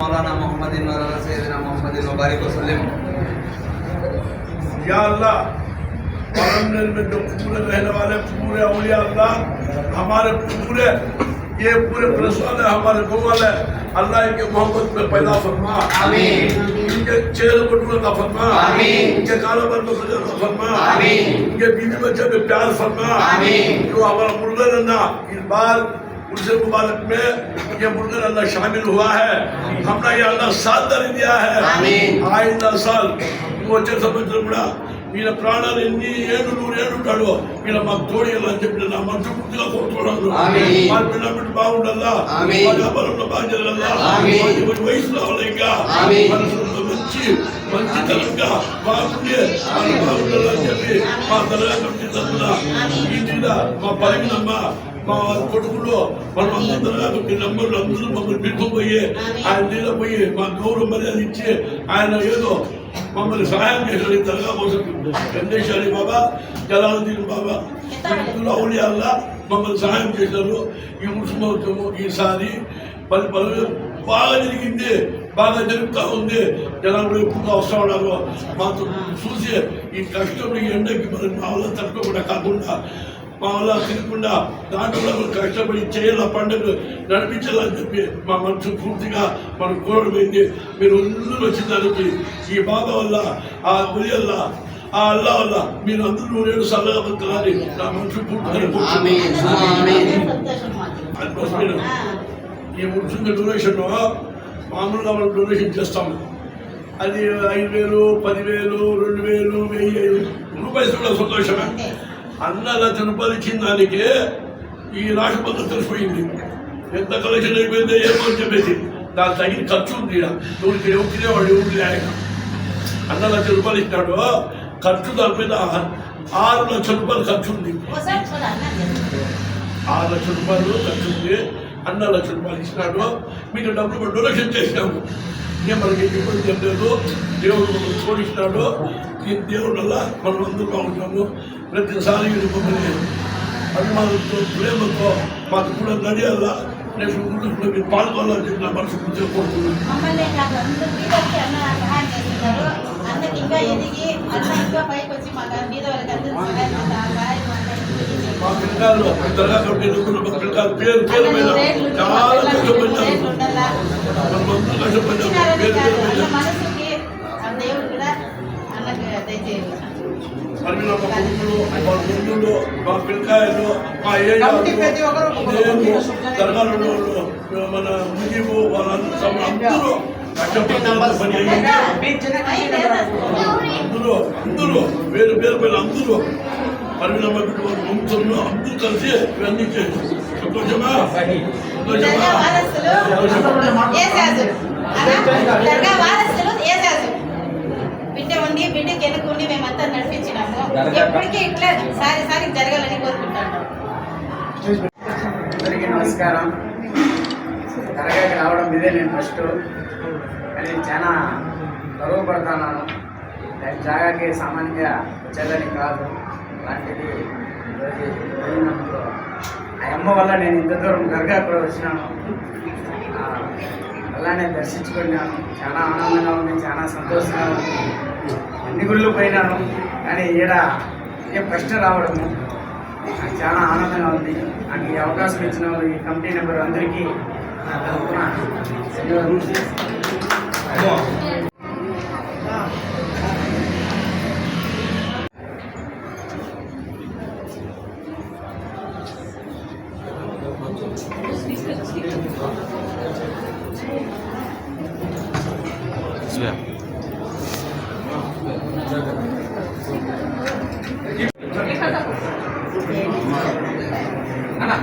मौलाना मोहम्मद सैयदना मोहम्मद मुबारक वसल्लम। या अल्लाह बारामूला में जो पूरे रहने वाले पूरे औलिया अल्लाह हमारे पूरे ये पूरे प्रेस वाले हमारे गो वाले अल्लाह इनके मोहब्बत में पैदा फरमा, आमीन। इनके चेहरे पर नूर अता फरमा, आमीन। इनके कारोबार में फजल अता फरमा, आमीन। इनके बीवी बच्चे में प्यार फरमा, आमीन। जो हमारा मुर्गा रंदा इस बार उनसे मुबारक में ये मुर्गा रंदा शामिल हुआ है, हमने ये अल्लाह साथ दर दिया है, आमीन। आइंदा साल वो अच्छे समझ रहा వీళ్ళ ప్రాణాలు ఎన్ని ఏడు 100 ఏళ్ళు ఉంటాడో వీళ్ళ మాకు తోడి అని చెప్పిన నా మనసు పూర్తిగా కోరుతున్నాను. వాళ్ళ పిల్ల బిడ్డ బాగుండాలా, వాళ్ళ వ్యాపారంలో బాగా జరగాలా, వయసులో ఇంకా మంచి మంచితనంగా బాగుండే వాళ్ళు బాగుండాలని చెప్పి మా తరగా కమిటీ తరఫున ఈ జిల్లా మా పరిగినమ్మ మా కొడుకులో మనమందరూ నంబర్లు అందరూ మమ్మల్ని పెట్టుకుపోయి ఆయన నీళ్ళ పోయి మా గౌరవ మర్యాద ఇచ్చి ఆయన ఏదో మమ్మల్ని సహాయం చేశారు. దర్గా కోసం గండేష్ అలీ బాబా, జలాలుద్దీన్ బాబా ఔలియాల్లా మమ్మల్ని సహాయం చేశారు. ఈ ముస్లింలు ఈసారి పలు బాగా జరిగింది, బాగా జరుగుతూ ఉంది. జనాలు ఎప్పుడు వస్తూ ఉన్నారు మాతో చూసి ఈ కష్టం ఈ ఎండకి మరి మా వల్ల తట్టుకోకుండా కాకుండా మా వల్ల తినకుండా దాంట్లో కష్టపడి చేయాల పండుగ నడిపించాలని చెప్పి మా మనసు పూర్తిగా మనం కోరమైంది. మీరు అందరూ వచ్చిందానికి ఈ బాబా వల్ల ఆ ఉలి వల్ల ఆ అల్లా వల్ల మీరు అందరూ 7 సార్లుగా బతకాలని నా మనసు పూర్తిగా ఈ ముఖ్యంగా డొనేషన్ మామూలుగా మనం డొనేషన్ చేస్తాము. అది 5,000, 10,000, 2,000, 1,000 రూపాయలు కూడా సంతోషమే. అన్నల తిరుపతిచ్చిన దానికి ఈ రాష్ట్రపతి తెలిసిపోయింది ఎంత కలెక్షన్ అయిపోయిందో ఏమో అని చెప్పేసి దానికి తగిన ఖర్చు ఉంది. ఎవరికి ఎవరికినేవాడు ఎవరికి ఆయన అన్నల తిరుపతి ఇచ్చినాడు ఖర్చు దాని మీద 6 లక్షల రూపాయలు ఖర్చు ఉంది. 6 లక్షల రూపాయలు ఖర్చు ఉంది. అన్న 1 లక్ష రూపాయలు ఇచ్చినాడు. మీకు డబ్బులు డొనేషన్ చేసినాము. ఇంకే మనకి ఇబ్బంది ఏం లేదు. దేవుడు మనకు తోడిచ్చినాడు. ఈ దేవుడు వల్ల మనం అందరూ బాగుంటాము. ప్రతిసారి మమ్మల్ని అభిమానంతో ప్రేమతో మాకు కూడా నడియాలా నేను మీరు పాల్గొనాలని చెప్పి నా మనసు పూర్తిగా కోరుతున్నాను. మా పిల్లలు దర్గా కమిటీ మా పిల్లలు పేరు పేరు మీద చాలా కష్టపడ్డారు. మనమంతా కష్టపడ్డాము. పేరు పేరు మీద మరి మా కుటుంబంలో మా బంధువులు మా పిల్లకాయలు మా ఏరియాలో దర్గాలలో మన ముజీబు వాళ్ళందరూ అందరూ కష్టపడ్డారు. పని అయ్యింది. అందరూ పేరు పేరు పైన అందరూ పరిణామ వంశంలో అందరూ కలిసి ఇవన్నీ చేసి సంతోషమా బిడ్డ ఉండి బిడ్డకి ఎన్నుకుండి మేమంతా నడిపించినాము. ఎప్పటికీ ఇట్లా సారి జరగాలని కోరుకుంటాను. అందరికీ నమస్కారం. దర్గాకి రావడం ఇదే నేను ఫస్ట్, కానీ చాలా గర్వపడుతున్నాను. జాగాకి సామాన్యంగా వచ్చేదని కాదు, అలాంటిది ఈరోజు ఆ అమ్మ వల్ల నేను ఇంత దూరం దర్గా కూడా వచ్చినాను. అలానే దర్శించుకున్నాను. చాలా ఆనందంగా ఉంది, చాలా సంతోషంగా ఉంది. అన్ని గుళ్ళు పోయినాను, కానీ ఈడ ఫస్ట్ రావడము నాకు చాలా ఆనందంగా ఉంది. నాకు ఈ అవకాశం ఇచ్చిన వాళ్ళు ఈ కమిటీ నెంబర్ అందరికీ నా తరఫున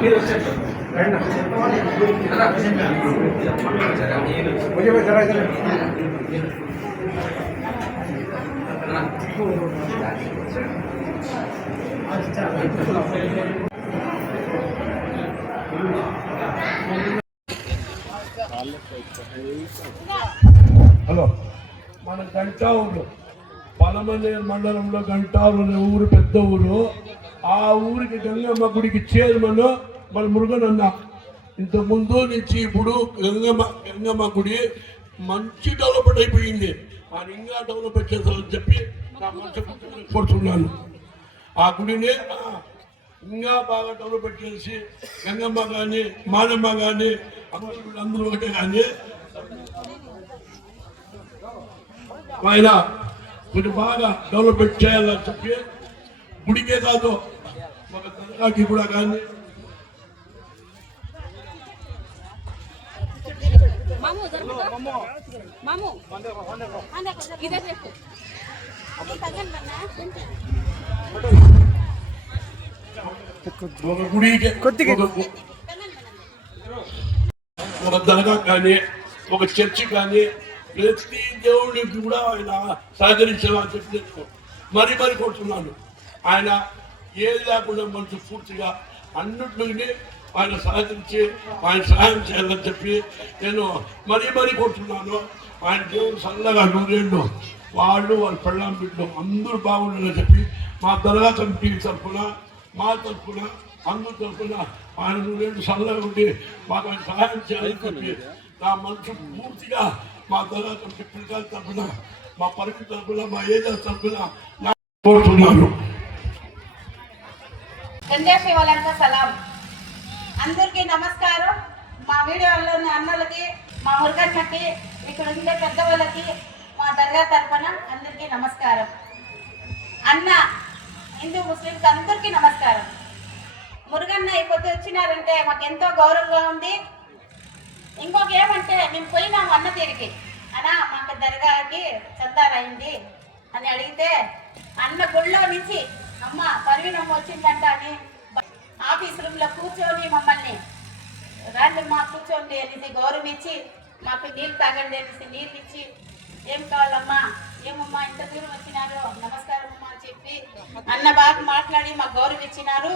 మీరు వచ్చారు హలో మన గంట ఊళ్ళో పలమనేరు మండలంలో గంటారు అనే ఊరు పెద్ద ఊరు. ఆ ఊరికి గంగమ్మ గుడికి చైర్మన్ మన మురుగనన్న. ఇంతకుముందు నుంచి ఇప్పుడు గంగమ్మ గుడి మంచి డెవలప్మెంట్ అయిపోయింది. ఆయన ఇంకా డెవలప్మెంట్ చేస్తారని చెప్పి నా మనసు కోరుతున్నాను. ఆ గుడిని ఇంకా బాగా డెవలప్మెంట్ చేసి గంగమ్మ కానీ మానమ్మ కానీ అందరూ ఒకటే కానీ ఆయన కొంచెం బాగా డెవలప్మెంట్ చేయాలని చెప్పి గుడికే కాదు మన దర్గాకి కూడా కానీ ఒక గుడికి ఒక దర్గా కానీ ఒక చర్చి కానీ ప్రతి దేవుడికి కూడా ఆయన సహకరించాలని చెప్పి మరీ కోరుతున్నాను. ఆయన ఏది లేకుండా మనసు పూర్తిగా అన్నింటినీ ఆయన సహకరించి ఆయన సహాయం చేయాలని చెప్పి నేను మరీ కోరుతున్నాను. ఆయన దేవుడు చల్లగా 100 ఏళ్ళు వాళ్ళు వాళ్ళ పెళ్ళాం బిడ్డలు అందరూ బాగుండాలని చెప్పి మా దర్గా కమిటీ తరఫున మా తరఫున అందరి తరఫున ఆయన 100 ఏళ్ళు చల్లగా ఉండి మాకు ఆయన సహాయం చేయాలని చెప్పి నా మనసు పూర్తిగా మా దర్గా కమిటీ పిల్లల తరఫున మా పరిధి తరఫున మా ఏరియా తరఫున కోరుతున్నాను. వాళ్ళంతా సలాం. అందరికీ నమస్కారం. మా వీడియోలో ఉన్న అన్నలకి, మా మురుగన్నకి, ఇక్కడ ఉండే పెద్దవాళ్ళకి మా దర్గా తరఫున అందరికీ నమస్కారం. అన్న హిందూ ముస్లింస్ అందరికీ నమస్కారం. మురుగన్న ఇప్పుడు వచ్చినారంటే మాకు ఎంతో గౌరవంగా ఉంది. ఇంకొక ఏమంటే మేము పోయినాము అన్న తీరికి అన్నా మాకు దర్గాకి చందారైంది అని అడిగితే అన్న గుళ్ళో నుంచి అమ్మ పర్వీనమ్మ వచ్చిందంట అని ఆఫీస్ రూమ్లో కూర్చొని మమ్మల్ని రండి మా కూర్చోండి అనేసి గౌరవం ఇచ్చి మాకు నీళ్ళు తాగండి అనేసి నీళ్ళు ఇచ్చి ఏం కావాలమ్మా ఏమమ్మా ఇంత దూరం వచ్చినారు నమస్కారం అమ్మా అని చెప్పి అన్న బాగా మాట్లాడి మాకు గౌరవం ఇచ్చినారు.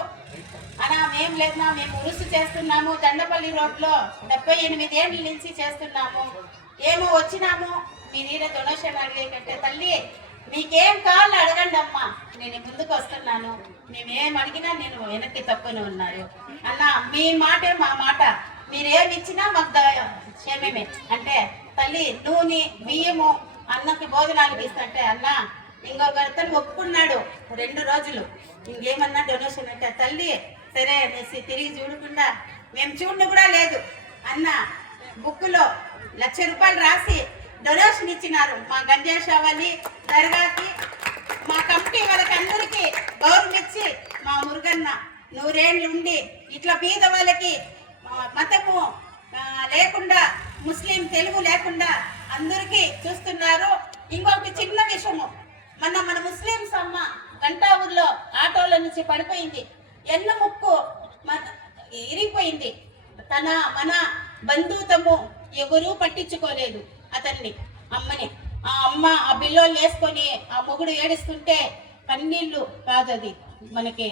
అన్నా మేం లేదన్నా మేము ఉరుసు చేస్తున్నాము దండపల్లి రోడ్లో 78 ఏళ్ళ నుంచి చేస్తున్నాము. ఏమో వచ్చినాము మీరు డొనేషన్ అడిగేకంటే తల్లి మీకేం కావాలో అడగండి అమ్మా నేను ముందుకు వస్తున్నాను. మేమేం అడిగినా నేను వెనక్కి తప్పని ఉన్నారు. అన్న మీ మాటే మా మాట మీరేమి ఇచ్చినా మాకు క్షేమమే అంటే తల్లి నూనె బియ్యము అన్నకి భోజనాలకు ఇస్తుంటే అన్న ఇంకొక అతను ఒప్పుకున్నాడు 2 రోజులు ఇంకేమన్నా డొనేషన్ అంటే తల్లి సరే అనేసి తిరిగి చూడకుండా మేము చూడను కూడా లేదు. అన్న బుక్కులో 1,00,000 రూపాయలు రాసి డొనేషన్ ఇచ్చినారు. మా గంజేషావళి దర్గాకి మా కమిటీ వాళ్ళకందరికీ గౌరవం ఇచ్చి మా మురుగన్న 100 ఏళ్ళు ఉండి ఇట్లా బీద వాళ్ళకి మతము లేకుండా ముస్లిం తెలుగు లేకుండా అందరికీ చూస్తున్నారు. ఇంకొకటి చిన్న విషయము మన ముస్లింస్ అమ్మ గంటా ఊర్లో ఆటోల నుంచి పడిపోయింది. ఎన్న ముక్కు ఇరిగిపోయింది. మన బంధుత్వము ఎవరూ పట్టించుకోలేదు అతన్ని అమ్మని. ఆ అమ్మ ఆ బిల్లోలు వేసుకొని ఆ మొగుడు ఏడుస్తుంటే కన్నీళ్ళు కాదు అది మనకి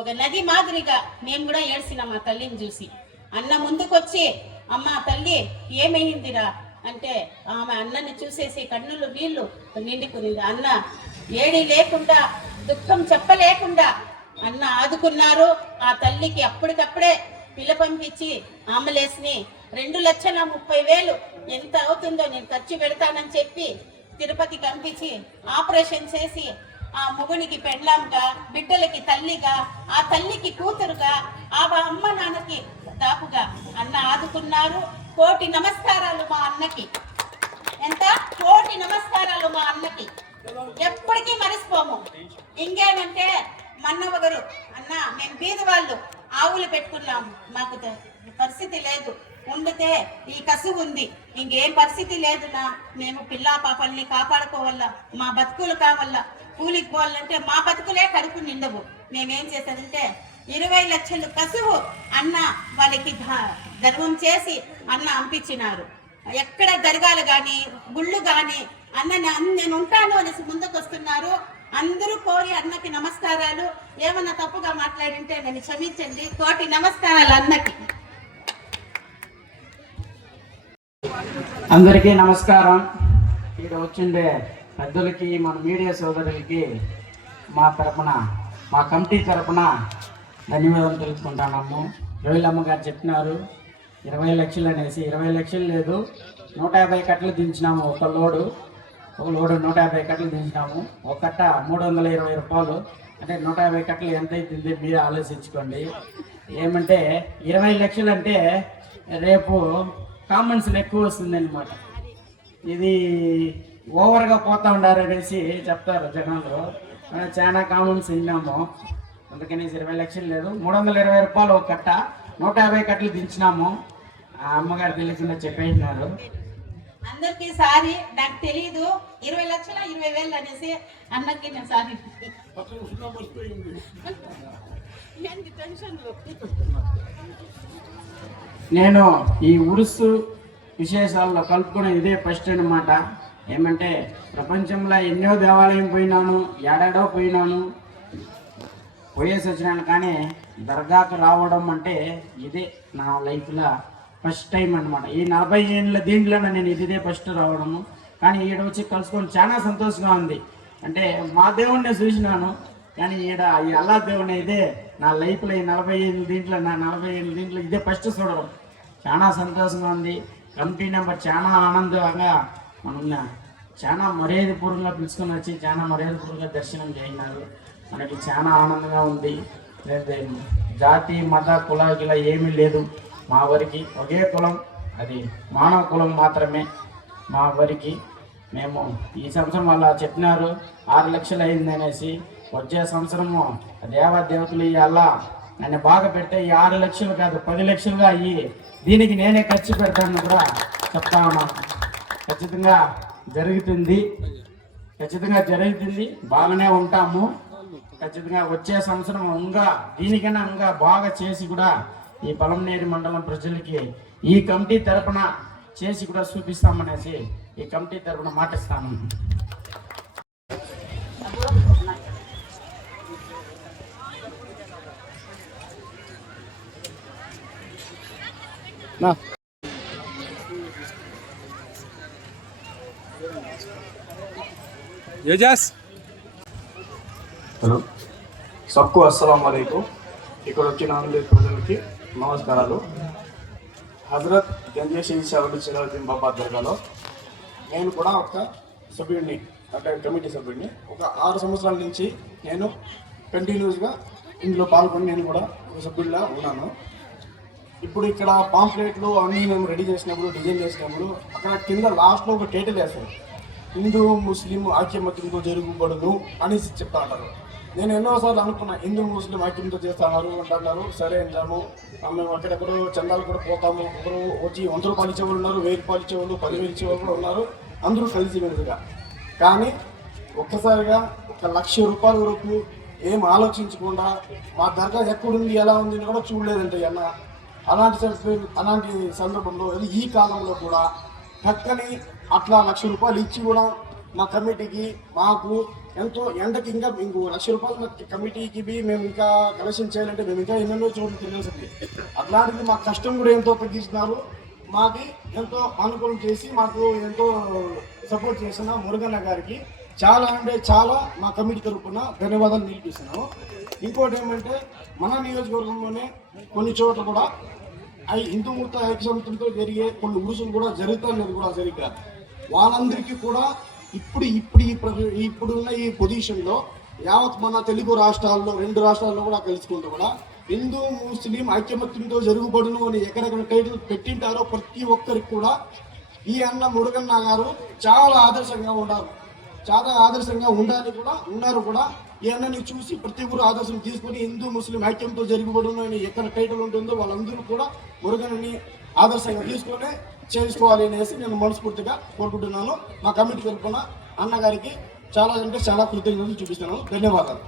ఒక నది మాదిరిగా మేము కూడా ఏడ్చినాం ఆ తల్లిని చూసి. అన్న ముందుకొచ్చి అమ్మ తల్లి ఏమైందిరా అంటే ఆమె అన్నని చూసేసి కన్నులు నీళ్లు నిండుకునింది. అన్న ఏడి లేకుండా దుఃఖం చెప్పలేకుండా అన్న ఆదుకున్నారు. ఆ తల్లికి అప్పటికప్పుడే పిల్ల పంపించి ఆంబులెన్స్ని 2,30,000 ఎంత అవుతుందో నేను ఖర్చు పెడతానని చెప్పి తిరుపతి పంపించి ఆపరేషన్ చేసి ఆ మొగునికి పెండ్లాంగా బిడ్డలకి తల్లిగా ఆ తల్లికి కూతురుగా ఆ అమ్మ నాన్నకి దాపుగా అన్న ఆదుకున్నారు. 1,00,000 నమస్కారాలు మా అన్నకి. ఎంత 1,00,000 నమస్కారాలు మా అన్నకి ఎప్పటికీ మరిసిపోము. ఇంకేమంటే మన్నవగరు అన్న మేము బీద వాళ్ళు ఆవులు పెట్టుకున్నాము మాకు పరిస్థితి లేదు ఉండితే ఈ కసువు ఉంది ఇంకేం పరిస్థితి లేదునా మేము పిల్లా పాపల్ని కాపాడుకోవాలా మా బతుకులు కావాలా కూలికి పోవాలంటే మా బతుకులే కడుపు నిండవు. మేమేం చేసేదంటే 20 లక్షలు కసువు అన్న వాళ్ళకి ధర్మం చేసి అన్న పంపించినారు. ఎక్కడ దర్గాలు కానీ గుళ్ళు కానీ అన్న నేను ఉంటాను అనేసి ముందుకు వస్తున్నారు. అందరూ కోరి అన్నకి నమస్కారాలు. ఏమన్నా తప్పుగా మాట్లాడింటే నేను క్షమించండి. 1,00,000 నమస్కారాలు అన్నకి. అందరికీ నమస్కారం. ఇక్కడ వచ్చిండే పెద్దలకి మన మీడియా సోదరులకి మా తరపున మా కమిటీ తరపున ధన్యవాదాలు తెలుసుకుంటున్నాము. రోహిలమ్మ గారు చెప్పినారు 20 లక్షలు అనేసి. 20 లక్షలు లేదు, 150 కట్టలు దించినాము. ఒక లోడు 150 కట్టలు దించినాము. ఒక కట్ట 320 రూపాయలు. అంటే 150 కట్టలు ఎంత అవుతుంది మీరు ఆలోచించుకోండి. ఏమంటే 20 లక్షలు అంటే రేపు కామెంట్స్లు ఎక్కువ వస్తుంది అనమాట. ఇది ఓవర్గా పోతా ఉండారు అనేసి చెప్తారు జనాలు. చాలా కామెంట్స్ విన్నాము. అందుకని 20 లక్షలు లేదు, 320 రూపాయలు ఒక కట్ట, 150 కట్టలు దించినాము. ఆ అమ్మగారు తెలిసిందో చెప్పేసినారు. అందరికీ సారీ, నాకు తెలియదు 20 లక్షల 20,000 అనేసి అన్నకి నేను సారీ. నేను ఈ ఉరుసు విశేషాల్లో కలుపుకునే ఇదే ఫస్ట్ అన్నమాట. ఏమంటే ప్రపంచంలో ఎన్నో దేవాలయం పోయినాను, ఏడాడో పోయినాను, పోయేసి వచ్చినాను. కానీ దర్గాకు రావడం అంటే ఇదే నా లైఫ్లో ఫస్ట్ టైం అనమాట. ఈ 40 ఏళ్ళ దీంట్లో నేను ఇదే ఫస్ట్ రావడము. కానీ ఈడ వచ్చి కలుసుకొని చాలా సంతోషంగా ఉంది. అంటే మా దేవుణ్ణి చూసినాను, కానీ ఈడ ఈ అల్లా దేవుణ్ణి ఇదే నా లైఫ్లో ఈ 40 ఏళ్ళ దీంట్లో ఇదే ఫస్ట్ చూడడం. చాలా సంతోషంగా ఉంది. కమిటీ నెంబర్ చాలా ఆనందంగా మన చాలా మర్యాదపూర్వకంగా పిలుచుకొని వచ్చి చాలా మర్యాదపూర్వకంగా దర్శనం చేసినారు. మనకి చాలా ఆనందంగా ఉంది. జాతి మత కుల గిల ఏమీ లేదు. మా వరికి ఒకే కులం, అది మానవ కులం మాత్రమే. మా వరికి మేము ఈ సంవత్సరం అలా చెప్పినారు 6 లక్షలు అయింది అనేసి. వచ్చే సంవత్సరము దేవతలు అలా నన్ను బాగా పెడితే ఈ 6 లక్షలు కాదు 10 లక్షలుగా అయ్యి దీనికి నేనే ఖర్చు పెడతాను కూడా చెప్తా ఉన్నాను. ఖచ్చితంగా జరుగుతుంది, బాగానే ఉంటాము. ఖచ్చితంగా వచ్చే సంవత్సరం ఇంకా దీనికన్నా ఇంకా బాగా చేసి కూడా ఈ పలమనేరు మండలం ప్రజలకి ఈ కమిటీ తరపున చేసి కూడా చూపిస్తామనేసి ఈ కమిటీ తరపున మాటిస్తాము. హలో సబ్కు అస్సలం వాలేకుం. ఇక్కడ వచ్చిన ఆంధ్రప్రదేశ్ ప్రజలకి నమస్కారాలు. హజరత్ గంజేష్ షావుల్ సిరాజుద్దీన్ బాబా దర్గాలో నేను కూడా ఒక సభ్యుడిని, అంటే కమిటీ సభ్యుడిని. ఒక 6 సంవత్సరాల నుంచి నేను కంటిన్యూస్గా ఇందులో పాల్గొని నేను కూడా ఒక సభ్యుడిలా ఉన్నాను. ఇప్పుడు ఇక్కడ పాంప్లెట్లు అన్నీ మేము రెడీ చేసినప్పుడు, డిజైన్ చేసినప్పుడు అక్కడ కింద లాస్ట్లో ఒక టైటిల్ వేస్తారు, హిందూ ముస్లిం ఐక్యమత్యంతో జరుగుబడును అని చెప్తా ఉంటారు. నేను ఎన్నోసార్లు అనుకున్నా హిందూ ముస్లిం ఐక్యంతో చేస్తున్నారు అంటున్నారు. సరే అంటాము, మేము అక్కడెక్కడో చందాలు కూడా పోతాము. ఒకరు వచ్చి 100 రూపాయలు ఇచ్చేవాళ్ళు ఉన్నారు, 1000 రూపాయలు ఇచ్చేవాళ్ళు, 10,000 ఇచ్చేవాళ్ళు కూడా ఉన్నారు. అందరూ కలిసి వెనుకగా. కానీ ఒక్కసారిగా 1,00,000 రూపాయల వరకు ఏం ఆలోచించకుండా మా దర్గా ఎక్కడుంది ఎలా ఉంది అని కూడా చూడలేదంటే అన్న. అలాంటి సందర్భంలో ఈ కాలంలో కూడా పక్కని అట్లా 1,00,000 రూపాయలు ఇచ్చి కూడా మా కమిటీకి మాకు ఎంతో ఎండకి ఇంకా ఇంకో 1,00,000 రూపాయలు కమిటీకి మేము ఇంకా కలెక్షన్ చేయాలంటే మేము ఇంకా ఎన్నెన్నో చోట్ల తెలియాల్సింది. అట్లాంటిది మా కష్టం కూడా ఎంతో తగ్గిస్తున్నారు. మాకు ఎంతో అనుకూలం చేసి మాకు ఎంతో సపోర్ట్ చేసిన మురుగన్న గారికి చాలా అంటే చాలా మా కమిటీ తరఫున ధన్యవాదాలు నిలిపిస్తున్నాము. ఇంకోటి ఏమంటే మన నియోజకవర్గంలోనే కొన్ని చోట్ల కూడా హిందూ మూర్త ఐక్యసమితితో జరిగే కొన్ని ఉరుసులు కూడా జరుగుతున్నది కూడా సరిగ్గా వాళ్ళందరికీ కూడా ఇప్పుడున్న ఈ పొజిషన్లో యావత్ మన తెలుగు రాష్ట్రాల్లో 2 రాష్ట్రాల్లో కూడా కలుసుకుంటూ కూడా హిందూ ముస్లిం ఐక్యమత్యంతో జరుగుబడును అని ఎక్కడెక్కడ టైటిల్ పెట్టింటారో ప్రతి ఒక్కరికి కూడా ఈ అన్న మురుగన్న గారు చాలా ఆదర్శంగా ఉండాలి కూడా ఉన్నారు కూడా. ఈ అన్నని చూసి ప్రతి ఒక్కరు ఆదర్శం తీసుకొని హిందూ ముస్లిం ఐక్యంతో జరుగుబడును అని ఎక్కడ టైటిల్ ఉంటుందో వాళ్ళందరూ కూడా మురుగన్ని ఆదర్శంగా తీసుకొని చేసుకోవాలి అనేసి నేను మనస్ఫూర్తిగా కోరుకుంటున్నాను. మా కమిటీ తరఫున అన్నగారికి చాలా అంటే చాలా కృతజ్ఞతలు చూపిస్తున్నాను. ధన్యవాదాలు.